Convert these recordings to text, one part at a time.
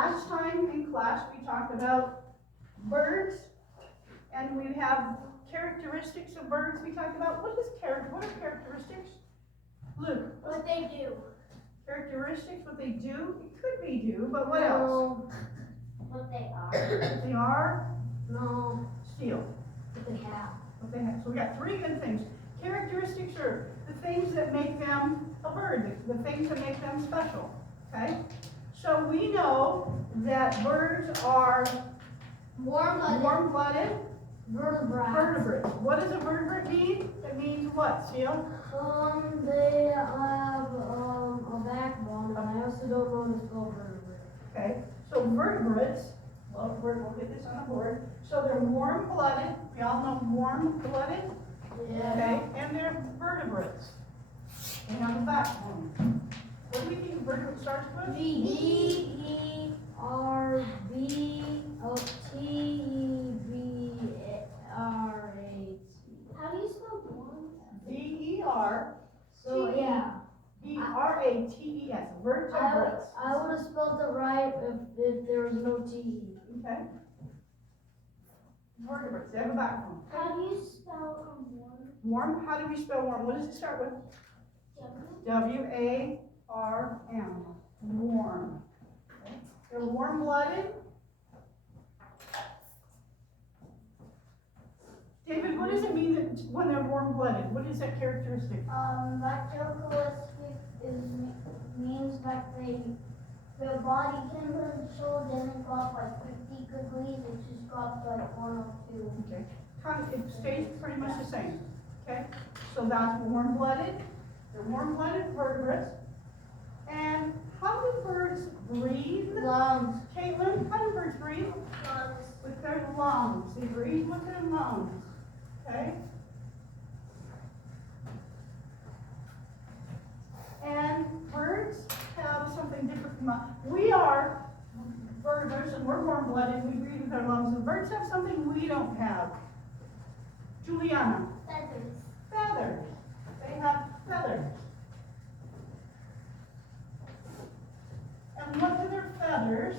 last time in class we talked about birds, and we have characteristics of birds. We talked about what are characteristics? Luke. What they do. Characteristics, what they do. It could be do, but what else? What they are. What they are. No. Steal. What they have. What they have. So we got three good things. Characteristics are the things that make them a bird, the things that make them special. Okay? So we know that birds are warm-blooded vertebrates. What does a vertebrate mean? It means what, Seal? They have a backbone, and I also don't know the spell vertebrate. Okay, so vertebrates, well, we'll get this on the board. So they're warm-blooded. We all know warm-blooded. Yeah. Okay, and they're vertebrates. They have a backbone. What do we think a vertebrate starts with? V-E-R-B-O-T-E-B-R-A-T. How do you spell warm? V-E-R. So, yeah. B-R-A-T-E-S, vertebrates. I would have spelled it right if there was no T. Okay. Vertebrates, they have a backbone. How do you spell warm? Warm, how do we spell warm? What does it start with? W-A-R-M, warm. Okay. They're warm-blooded. David, what does it mean that when they're warm-blooded? What is that characteristic? Bacterialistic means that their body temperature doesn't go up like 50 degrees, it just drops like 1 or 2. Okay. It stays pretty much the same. Okay. So that's warm-blooded. They're warm-blooded vertebrates. And how do birds breathe? Lungs. Caitlin, how do birds breathe? Lungs. With their lungs. They breathe with their lungs. Okay? And birds have something different from us. We are vertebrates and we're warm-blooded. We breathe with our lungs. And birds have something we don't have. Juliana. Feathers. Feathers. They have feathers. And what do their feathers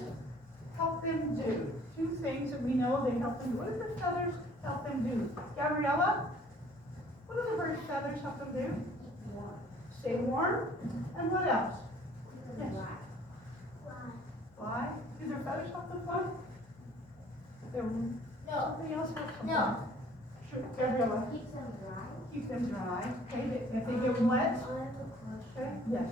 help them do? Two things that we know they help them do. What do their feathers help them do? Gabriella, what do the bird's feathers help them do? Warm. Stay warm. And what else? Yes. Fly. Fly. Do their feathers help them fly? Their, No. something else helps them No. fly? Sure, Gabriella. Keeps them dry. Keep them dry. Okay, if they get wet. I have a question. Okay, yes.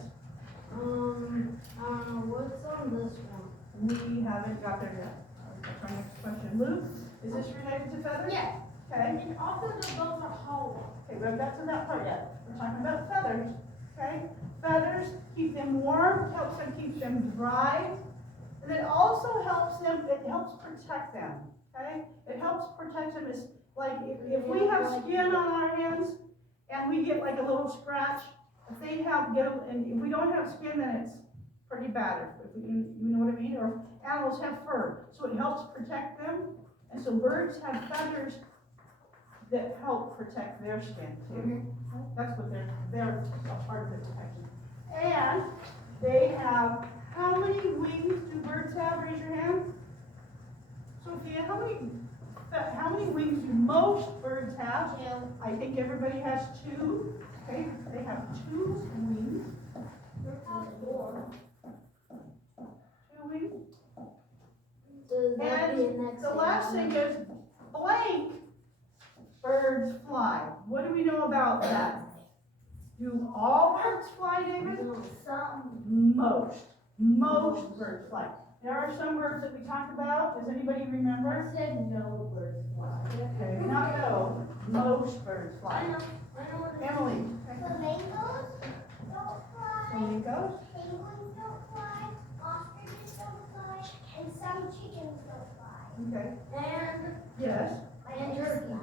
What's on this one? We haven't got there yet. That's our next question. Luke, is this related to feathers? Yes. Okay. And also the bones are hollow. Okay, we haven't got to that part yet. We're talking about feathers. Okay. Feathers keep them warm, helps them keep them dry, and it also helps them. It helps protect them. Okay. It helps protect them. It's like if we have skin on our hands and we get like a little scratch. If they and if we don't have skin, then it's pretty bad. You know what I mean? Or animals have fur, so it helps protect them. And so birds have feathers that help protect their skin too. That's what they're a part of the protection. And they have, how many wings do birds have? Raise your hand. Sophia, how many wings do most birds have? 2. I think everybody has 2. Okay, they have 2 wings. 4. 2 wings. Does that be an And the last thing is blank birds fly. What do we know about that? Do all birds fly, David? Some. Most birds fly. There are some birds that we talked about. Does anybody remember? I said no birds fly. Okay, not no. Most birds I fly. know what it is. Emily. Flamingos don't fly. Flamingos. Penguins don't fly. Ostriches don't fly. And some chickens don't fly. Okay. And Yes. And turkey.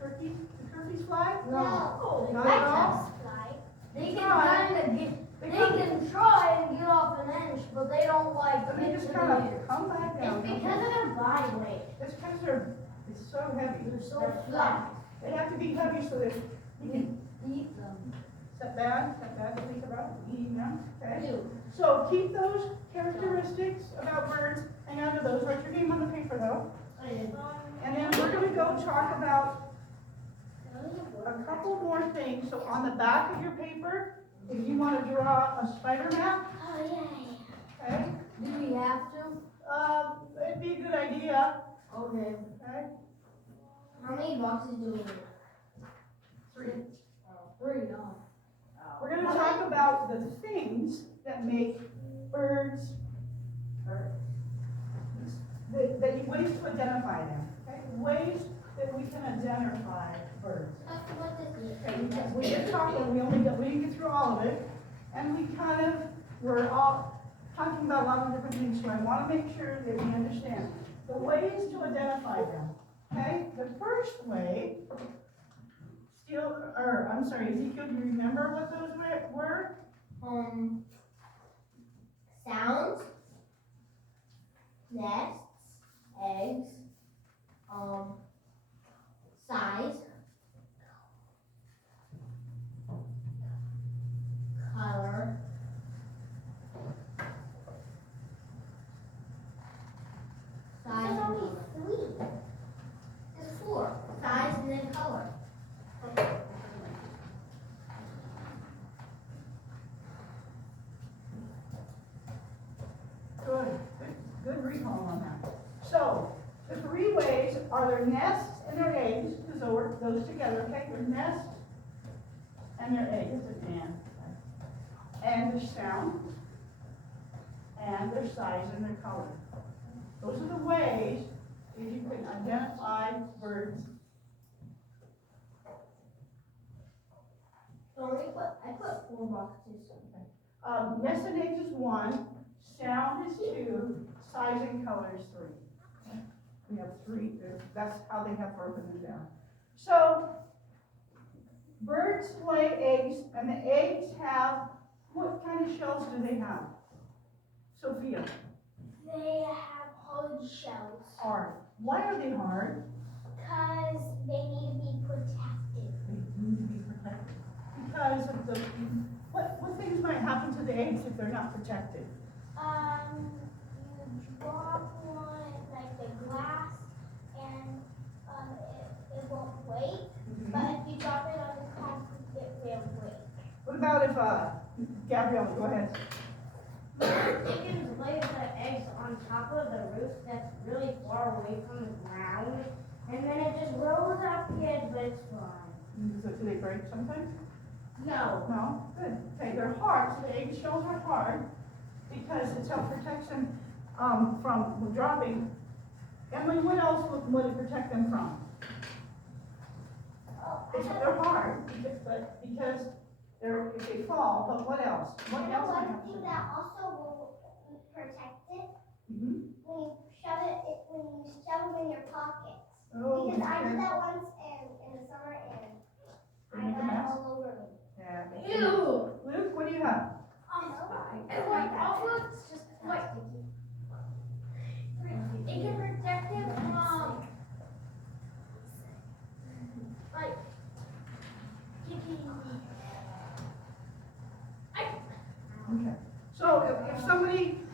Turkeys. Do turkeys fly? No. Not at all. Ducks fly. They can Try. kind of get. They They come- can try and get off an inch, but they don't like But they get just to kind the of air. come back down. It's because of their body weight. It's because it's so heavy. They're so flat. They have to be heavy so that you can. Eat them. Is that bad? Is that bad to think about? Eating them? Okay. Ew. So keep those characteristics about birds, hang on to those, write your name on the paper though. And then we're gonna go talk about a couple more things. So on the back of your paper, if you wanna draw a spider map, okay? Do we have to? It'd be a good idea, Okay. okay? How many boxes do we need? 3. Three, no. We're gonna talk about the things that make birds, ways to identify them, okay? Ways that we can identify birds. Okay, we did talk, but we didn't get through all of it, and we're all talking about a lot of different things, so I wanna make sure that we understand the ways to identify them, okay? The first way, Ezekiel, do you remember what those were? Sounds, nests, eggs, size, color, size, and color. There's 4. Size and then color. Good recall on that. So, the 3 ways are their nests and their eggs, because those together, okay? Their nests and their eggs, and their sound, and their size and their color. Those are the ways that you can identify birds. I put 4 boxes. Nests and eggs is 1, sound is 2, size and color is 3. We have 3, that's how they have broken them down. So, birds lay eggs, and the eggs have, what kind of shells do they have? Sophia? They have hard shells Hard. Why are they hard? because they need to be protected. They need to be protected. Because of what things might happen to the eggs if they're not protected? You drop one like the glass and it won't break. But if you drop it on the concrete, it will break. What about if, Gabrielle, go ahead. My chickens lay the eggs on top of the roof that's really far away from the ground, and then it just rolls off the edge, but it's fine. So do they break sometimes? No. No? Good. Okay, they're hard, so the egg shells are hard because it's a protection from dropping. Emily, what else would it protect them from? They're hard, but because if they fall, but what else? What else? One thing that also will protect it Mm-hmm. when you shove them in your pockets. Oh, Because I okay. did that once in the summer and I Make a got mess? it all over me. Yeah. Ew. Luke, what do you have? And like also it's just like it can protect it from like kicking. Okay. So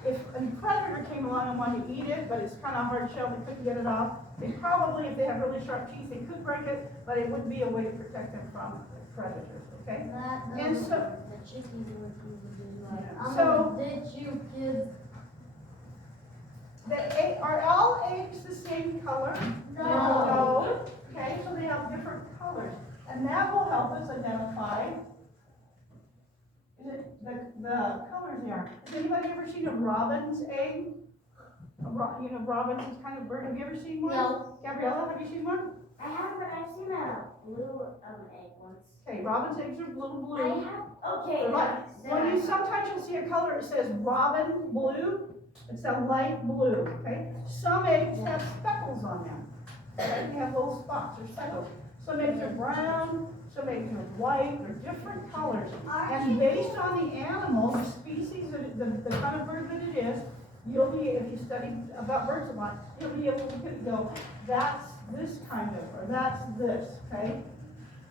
if a predator came along and wanted to eat it, but it's kind of hard shell, they couldn't get it off, they probably, if they have really sharp teeth, they could break it, but it wouldn't be a way to protect them from predators, okay? And so- The chickies were easy, like, Yeah. I'm So- gonna ditch you kids. Are all eggs the same color? No. Okay, so they have different colors, and that will help us identify the colors they are. Has anybody ever seen a robin's egg? Robin's is kind of bird. Have you ever seen one? No. Gabriella, have you seen one? I haven't, but I've seen a blue egg once. Okay, robin's eggs are little blue. I have. Okay. Sometimes you'll see a color, it says robin blue, it's a light blue, okay? Some eggs have speckles on them, okay? They have little spots or speckles. Some eggs are brown, some eggs are white, they're different colors. And based on the animal, the species, the kind of bird that it is, you'll be, if you study about birds a lot, you'll be able to look at it and go, that's this kind of, or that's this, okay?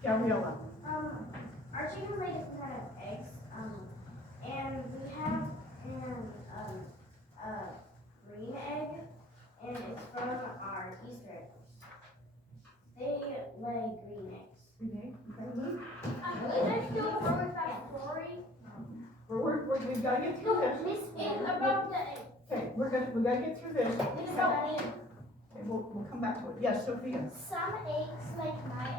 Gabriella. Our chickens lay different kind of eggs, and we have do a really fast story? We've gotta get through this. It's about the egg. Okay, we gotta get through this. It's about Okay, we'll come back to it. Yes, Sophia? some eggs, like my